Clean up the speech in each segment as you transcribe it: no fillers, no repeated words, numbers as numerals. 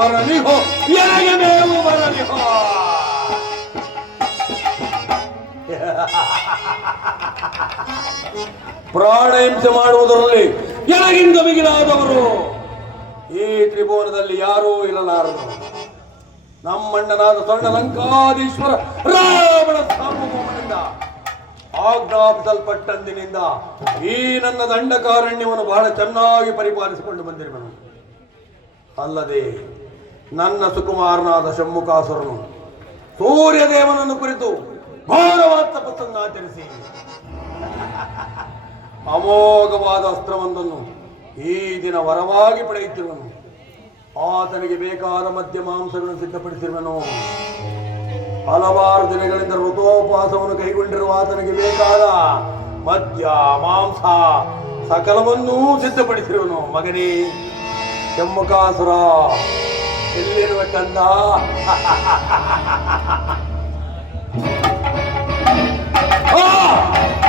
ಬರಲಿಹೋ ಎನಗೆ ಮೇವು ಬರಲಿಹೋ. ಪ್ರಾಣ ಹಿಂಸೆ ಮಾಡುವುದರಲ್ಲಿ ಎನಗಿಂದ ಮಿಗಿಲಾದವರು ಈ ತ್ರಿಭುವನದಲ್ಲಿ ಯಾರೂ ಇರಲಾರರು. ನಮ್ಮಣ್ಣನಾದ ಸ್ವರ್ಣ ಲಂಕಾಧೀಶ್ವರ ರಾವಣ ಸಾರ್ವಭೌಮನಿಂದ ಆಜ್ಞಾಪಿಸಲ್ಪಟ್ಟಂದಿನಿಂದ ಈ ನನ್ನ ದಂಡಕಾರಣ್ಯವನ್ನು ಬಹಳ ಚೆನ್ನಾಗಿ ಪರಿಪಾಲಿಸಿಕೊಂಡು ಬಂದಿರುವನು. ಅಲ್ಲದೆ ನನ್ನ ಸುಕುಮಾರನಾದ ಷಣ್ಮುಖಾಸುರನು ಸೂರ್ಯದೇವನನ್ನು ಕುರಿತು ಘೋರವಾದ ತಪಸ್ಸನ್ನು ಆಚರಿಸಿ ಅಮೋಘವಾದ ಅಸ್ತ್ರವೊಂದನ್ನು ಈ ದಿನ ವರವಾಗಿ ಪಡೆಯುತ್ತಿರುವನು. ಆತನಿಗೆ ಬೇಕಾದ ಮಧ್ಯ ಮಾಂಸಗಳನ್ನು ಸಿದ್ಧಪಡಿಸಿರುವನು. ಹಲವಾರು ದಿನಗಳಿಂದ ಋತೋಪವಾಸವನ್ನು ಕೈಗೊಂಡಿರುವ ಆತನಿಗೆ ಬೇಕಾದ ಮದ್ಯ ಮಾಂಸ ಸಕಲವನ್ನೂ ಸಿದ್ಧಪಡಿಸಿರುವನು. ಮಗನೇ ಷಣ್ಮುಖಾಸುರ, ಎಲ್ಲಿರುವ ಕಂದ?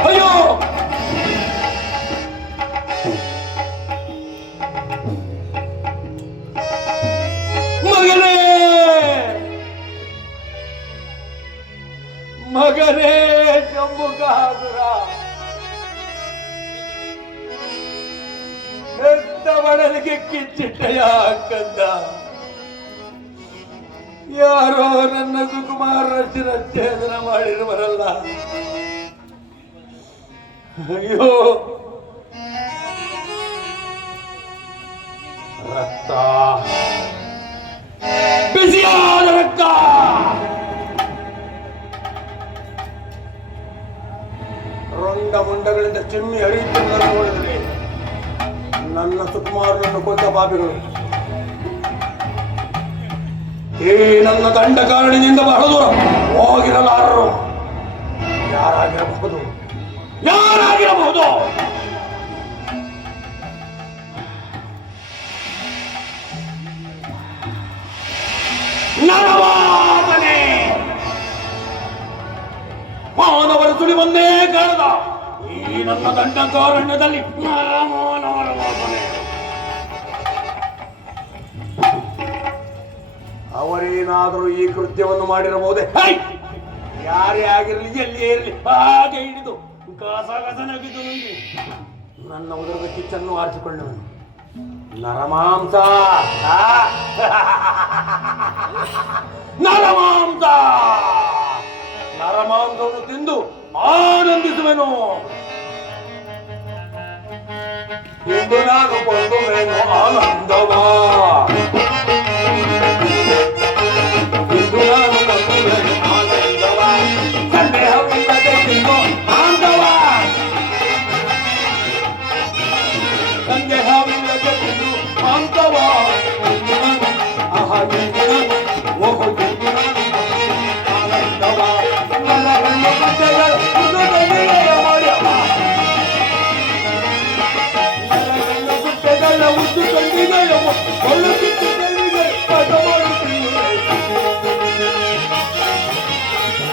ಅಯ್ಯೋ ಮಗನೇ, ಮಗನೇ ಷಣ್ಮುಖಾಸುರ, ಎಂತ ಬಡಲಿಗೆ ಕಿಚ್ಚಿಟ್ಟಯ ಕಂದ. ಯಾರೋ ನನ್ನ ಸುಕುಮಾರ ಶಿರಚ್ಛೇದನ ಮಾಡಿರುವರಲ್ಲ. ಅಯ್ಯೋ ರಕ್ತ, ಬಿಸಿಯಾದ ರಕ್ತ. ರಂಡ ಮುಂಡಗಳಿಂದ ಚಿಮ್ಮಿ ಹರಿಯುತ್ತಿರುವುದನ್ನು ನೋಡಿದರೆ ನನ್ನ ಸುಕುಮಾರನನ್ನು ಕೊಂದ ಪಾಪಿಗಳು ಈ ನನ್ನ ದಂಡಕಾರಣಿನಿಂದ ಬಹಳ ದೂರ ಹೋಗಿರಲಾರರು. ಯಾರಾಗಿರಬಹುದು? ಯಾರಾಗಿರಬಹುದು? ನರವಾದನೆ ಮಾನವರ ಸುಳಿವನ್ನೇ ಕಾಣದ ಈ ನನ್ನ ದಂಡಕಾರಣ್ಯದಲ್ಲಿ ನರಮಾನವರ ವಾಸನೆ. ಅವರೇನಾದರೂ ಈ ಕೃತ್ಯವನ್ನು ಮಾಡಿರಬಹುದೇ? ಯಾರೇ ಆಗಿರಲಿ, ಎಲ್ಲಿಯೇ ಇರಲಿ, ಹಾಗೆ ಹಿಡಿದು ಗಸಗಸನಗಿದ್ದು ನುಂಗಿ ನನ್ನ ಉದರದ ಕಿಚ್ಚನ್ನು ಆರಿಸಿಕೊಂಡವನು. ನರಮಾಂಸ, ನರಮಾಂಸ, ನರಮಾಂಸವನ್ನು ತಿಂದು ಆನಂದಿಸುವೆನು. ಇಂದು ನಾನು ಕೊಂದುವೆನು ಆನಂದವ, ಇಂದು ನಾನು ಕೊಂದುವೆನು ಆನಂದವ, ಸಂದೇಹವಿಲ್ಲದೆ ತಿನ್ನು ಆನಂದವ, ಸಂದೇಹವಿಲ್ಲದೆ ತಿನ್ನು ಆನಂದವ. ಆಹಾ ಇಂದು ನಾನು ಓಹೋ ಇಂದು ನಾನು ಆನಂದವ. ನನ್ನ ಹೆಣ್ಣು ಗಂಟೆಗಳು ಉದ್ದು ಕಂಡಿದೆಯವ ಕೊಳ್ಳುತ್ತಿದ್ದು ಕಲ್ಲಿಗೆ ಪದ ಮಾಡುತ್ತೀವಿ,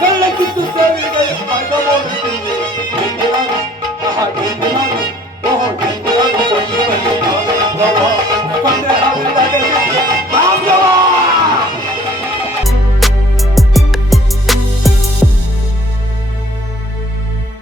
ಕಳ್ಳಕ್ಕಿತ್ತು ಕಲ್ಲಿಗೆ ಪದ ಮಾಡುತ್ತೀವಿ.